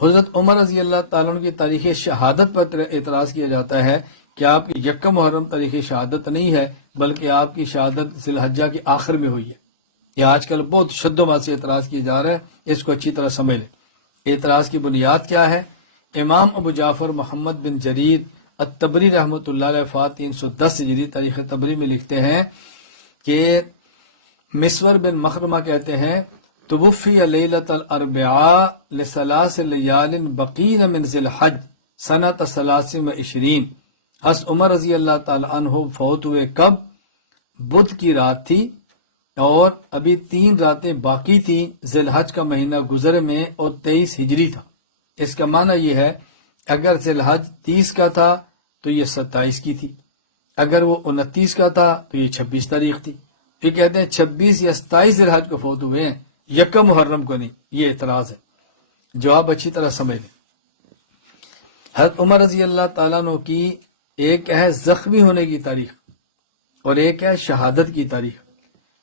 حضرت عمر رضی اللہ تعالیٰ عنہ کی تاریخ شہادت پر اعتراض کیا جاتا ہے کہ آپ کی یکم محرم تاریخ شہادت نہیں ہے بلکہ آپ کی شہادت ذی الحجہ کے آخر میں ہوئی ہے۔ یہ آج کل بہت شد و مات سے اعتراض کیا جا رہا ہے، اس کو اچھی طرح سمجھ لیں۔ اعتراض کی بنیاد کیا ہے؟ امام ابو جعفر محمد بن جریر الطبری رحمۃ اللہ علیہ وفات 310 ہجری تاریخ طبری میں لکھتے ہیں کہ مسور بن مخرمہ کہتے ہیں توفی لیلۃ الاربعاء لثلاث لیال بقین من ذی الحج سنۃ 23 حضرت عمر رضی اللہ تعالی عنہ فوت ہوئے کب؟ بدھ کی رات تھی اور ابھی 3 راتیں باقی تھیں ذی الحج کا مہینہ گزر میں اور 23 ہجری تھا۔ اس کا معنی یہ ہے اگر ذی الحج 30 کا تھا تو یہ 27 کی تھی، اگر وہ 29 کا تھا تو یہ 26 تاریخ تھی۔ یہ کہتے ہیں 26 یا 27 ذی الحج کو فوت ہوئے ہیں، یکم محرم کو نہیں۔ یہ اعتراض ہے، جواب اچھی طرح سمجھ لیں۔ حضرت عمر رضی اللہ تعالیٰ عنہ کی ایک ہے زخمی ہونے کی تاریخ اور ایک ہے شہادت کی تاریخ۔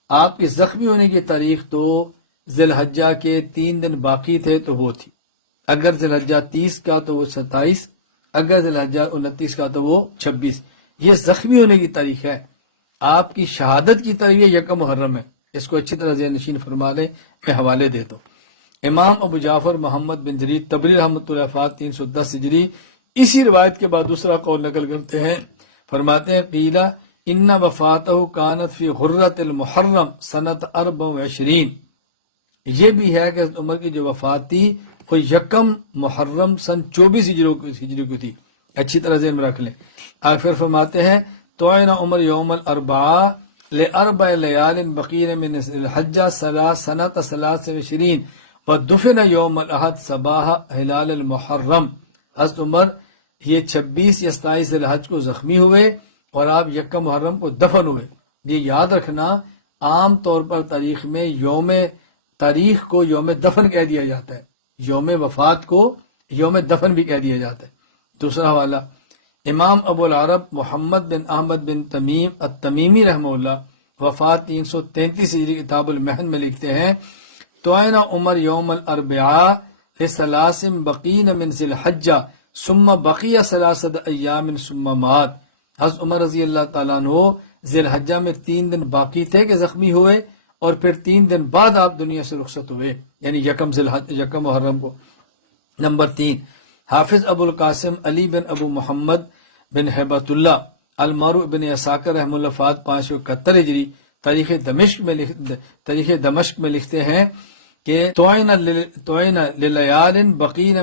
آپ کی زخمی ہونے کی تاریخ تو ذی الحجہ کے 3 دن باقی تھے تو وہ تھی، اگر ذی الحجہ 30 کا تو وہ 27، اگر ذی الحجہ 29 کا تو وہ 26۔ یہ زخمی ہونے کی تاریخ ہے۔ آپ کی شہادت کی تاریخ یکم محرم ہے، اس کو اچھی طرح ذہن نشین فرما لیں، میں حوالے دے دوں۔ امام ابو جعفر محمد بن جریر طبری رحمۃ اللہ وفات 310 ہجری اسی روایت کے بعد دوسرا قول نقل کرتے ہیں، فرماتے ہیں قیلا ان وفاتہ کانت فی غرۃ المحرم سنۃ 24۔ یہ بھی ہے کہ حضرت عمر کی جو وفات تھی وہ یکم محرم سن 24 ہجری کو تھی، اچھی طرح ذہن میں رکھ لیں۔ آخر فرماتے ہیں توئن عمر یوم الاربعاء لاربع لیال بقین من الحجہ سنۃ 23 ودفن یوم الاحد صباح ہلال المحرم۔ حضرت عمر یہ 26 یا 27 ذی الحج کو زخمی ہوئے اور آپ یکم محرم کو دفن ہوئے۔ یہ یاد رکھنا، عام طور پر تاریخ میں تاریخ کو یوم دفن کہہ دیا جاتا ہے، یوم وفات کو یوم دفن بھی کہہ دیا جاتا ہے۔ دوسرا حوالہ امام ابو العرب محمد بن احمد بن تمیم التمیمی رحمہ اللہ وفات 333 ہجری کتاب المحن میں لکھتے ہیں توئن عمر یوم الاربعاء لثلاث بقین من ذی الحجہ ثم بقی 3 ایام ثم مات۔ حضرت عمر رضی اللہ تعالیٰ عنہ ذی الحجہ میں 3 دن باقی تھے کہ زخمی ہوئے اور پھر 3 دن بعد آپ دنیا سے رخصت ہوئے، یعنی یکم محرم کو۔ نمبر 3 حافظ ابو القاسم علی بن ابو محمد بن ہیبت اللہ المعروف بن اساکر رحمہ اللہ وفات 571 ہجری تاریخ دمشق میں لکھتے ہیں کہ توئن للیال بقین